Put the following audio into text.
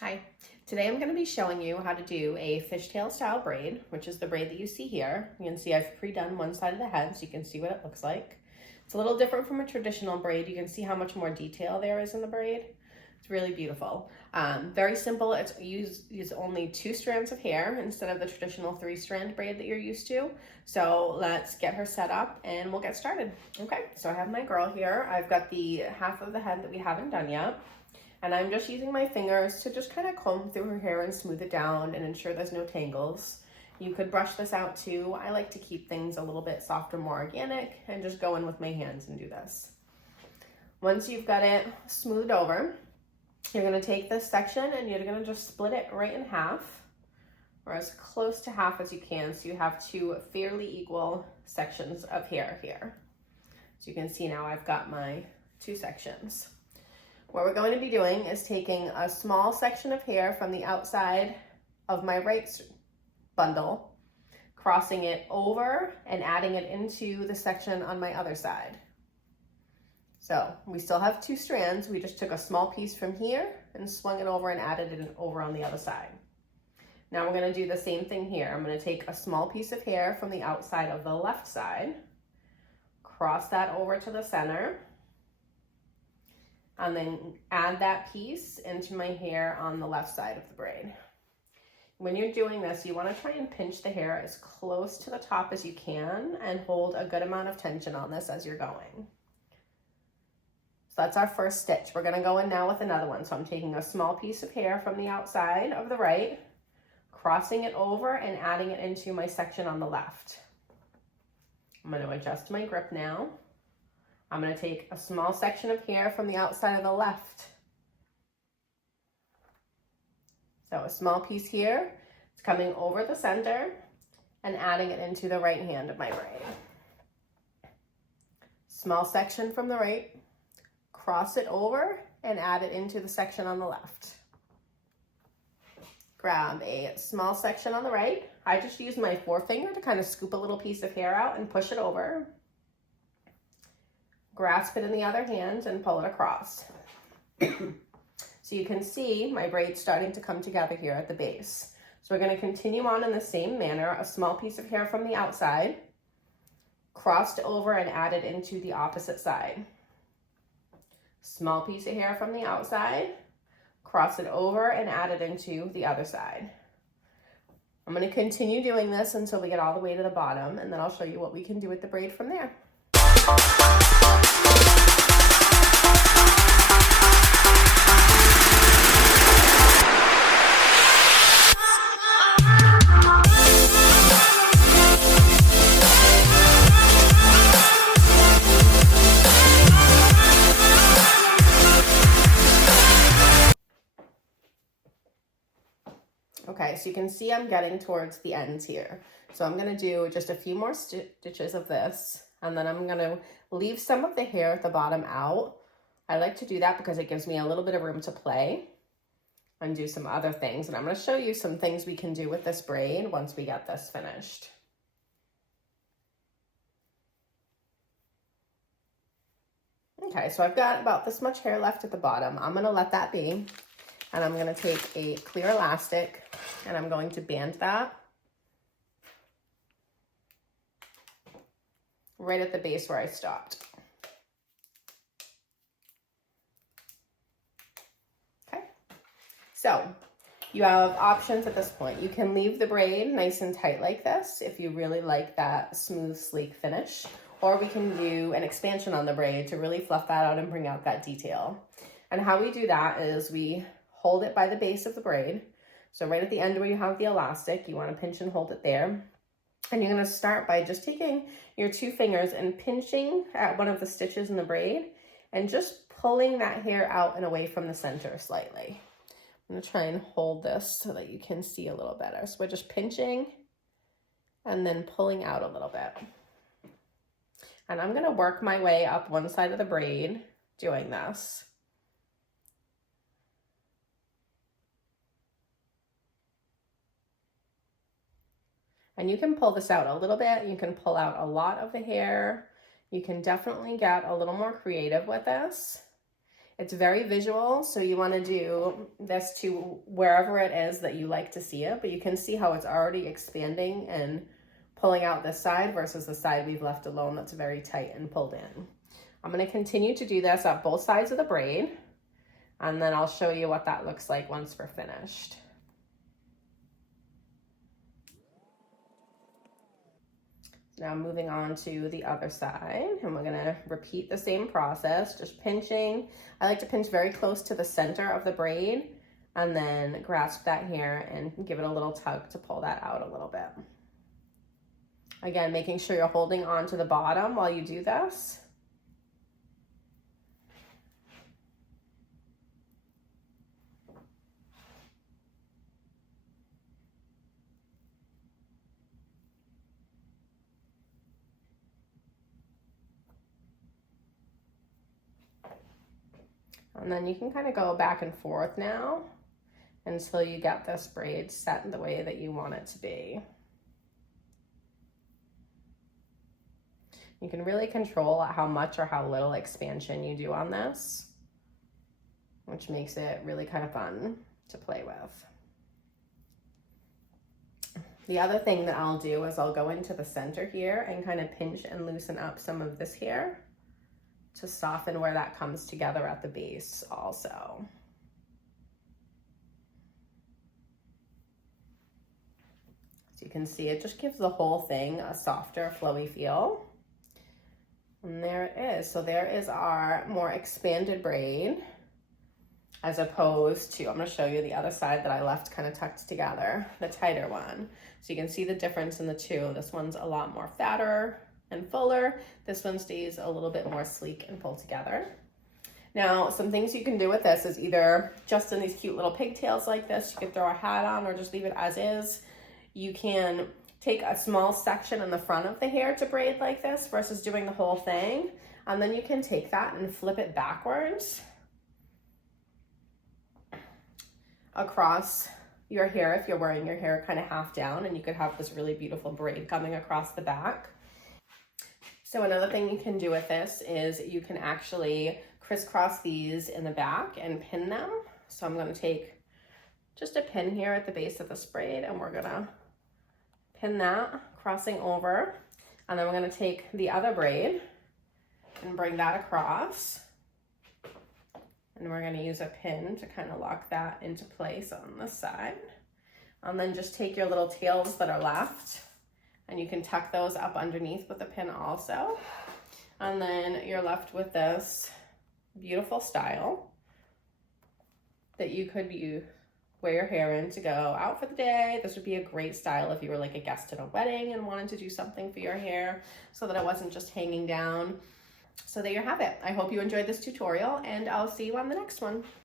Hi, today I'm going to be showing you how to do a fishtail style braid, which is the braid that you see here. You can see I've pre-done one side of the head so you can see what it looks like. It's a little different from a traditional braid. You can see how much more detail there is in the braid. It's really beautiful. Very simple. It's use only 2 strands of hair instead of the traditional 3-strand braid that you're used to. So let's get her set up and we'll get started. Okay, so I have my girl here. I've got the half of the head that we haven't done yet. And I'm just using my fingers to just kind of comb through her hair and smooth it down and ensure there's no tangles. You could brush this out too. I like to keep things a little bit softer, more organic, and just go in with my hands and do this. Once you've got it smoothed over, you're gonna take this section and you're gonna just split it right in half, or as close to half as you can, so you have 2 fairly equal sections of hair here. So you can see now I've got my 2 sections. What we're going to be doing is taking a small section of hair from the outside of my right bundle, crossing it over and adding it into the section on my other side. So we still have 2 strands. We just took a small piece from here and swung it over and added it over on the other side. Now we're going to do the same thing here. I'm going to take a small piece of hair from the outside of the left side, cross that over to the center, and then add that piece into my hair on the left side of the braid. When you're doing this, you want to try and pinch the hair as close to the top as you can and hold a good amount of tension on this as you're going. So that's our first stitch. We're going to go in now with another one. So I'm taking a small piece of hair from the outside of the right, crossing it over and adding it into my section on the left. I'm going to adjust my grip now. I'm going to take a small section of hair from the outside of the left. So a small piece here, it's coming over the center and adding it into the right hand of my braid. Small section from the right, cross it over and add it into the section on the left. Grab a small section on the right. I just use my forefinger to kind of scoop a little piece of hair out and push it over. Grasp it in the other hand and pull it across. So you can see my braid starting to come together here at the base. So we're going to continue on in the same manner. A small piece of hair from the outside, crossed over and added into the opposite side. Small piece of hair from the outside, cross it over and add it into the other side. I'm going to continue doing this until we get all the way to the bottom, and then I'll show you what we can do with the braid from there. Okay, so you can see I'm getting towards the ends here. So I'm going to do just a few more stitches of this, and then I'm going to leave some of the hair at the bottom out. I like to do that because it gives me a little bit of room to play and do some other things. And I'm going to show you some things we can do with this braid once we get this finished. Okay, so I've got about this much hair left at the bottom. I'm going to let that be. And I'm going to take a clear elastic and I'm going to band that right at the base where I stopped. Okay, so you have options at this point. You can leave the braid nice and tight like this if you really like that smooth, sleek finish, or we can do an expansion on the braid to really fluff that out and bring out that detail. And how we do that is we hold it by the base of the braid. So right at the end where you have the elastic, you want to pinch and hold it there. And you're going to start by just taking your 2 fingers and pinching at one of the stitches in the braid and just pulling that hair out and away from the center slightly. I'm going to try and hold this so that you can see a little better. So we're just pinching and then pulling out a little bit. And I'm going to work my way up one side of the braid doing this. And you can pull this out a little bit. You can pull out a lot of the hair. You can definitely get a little more creative with this. It's very visual, so you want to do this to wherever it is that you like to see it, but you can see how it's already expanding and pulling out this side versus the side we've left alone that's very tight and pulled in. I'm going to continue to do this at both sides of the braid, and then I'll show you what that looks like once we're finished. Now moving on to the other side, and we're gonna repeat the same process, just pinching. I like to pinch very close to the center of the braid and then grasp that here and give it a little tug to pull that out a little bit. Again, making sure you're holding on to the bottom while you do this. And then you can kind of go back and forth now until you get this braid set in the way that you want it to be. You can really control how much or how little expansion you do on this, which makes it really kind of fun to play with. The other thing that I'll do is I'll go into the center here and kind of pinch and loosen up some of this here to soften where that comes together at the base also. So you can see it just gives the whole thing a softer, flowy feel. And there it is. So there is our more expanded braid, as opposed to, I'm going to show you the other side that I left kind of tucked together, the tighter one. So you can see the difference in the two. This one's a lot more fatter and fuller. This one stays a little bit more sleek and pulled together. Now, some things you can do with this is either just in these cute little pigtails like this, you could throw a hat on or just leave it as is. You can take a small section in the front of the hair to braid like this versus doing the whole thing. And then you can take that and flip it backwards across your hair if you're wearing your hair kind of half down, and you could have this really beautiful braid coming across the back. So another thing you can do with this is you can actually crisscross these in the back and pin them. So I'm going to take just a pin here at the base of this braid, and we're going to pin that crossing over, and then we're going to take the other braid and bring that across, and we're going to use a pin to kind of lock that into place on this side. And then just take your little tails that are left, and you can tuck those up underneath with a pin also. And then you're left with this beautiful style that you could wear your hair in to go out for the day. This would be a great style if you were like a guest at a wedding and wanted to do something for your hair so that it wasn't just hanging down. So there you have it. I hope you enjoyed this tutorial, and I'll see you on the next one.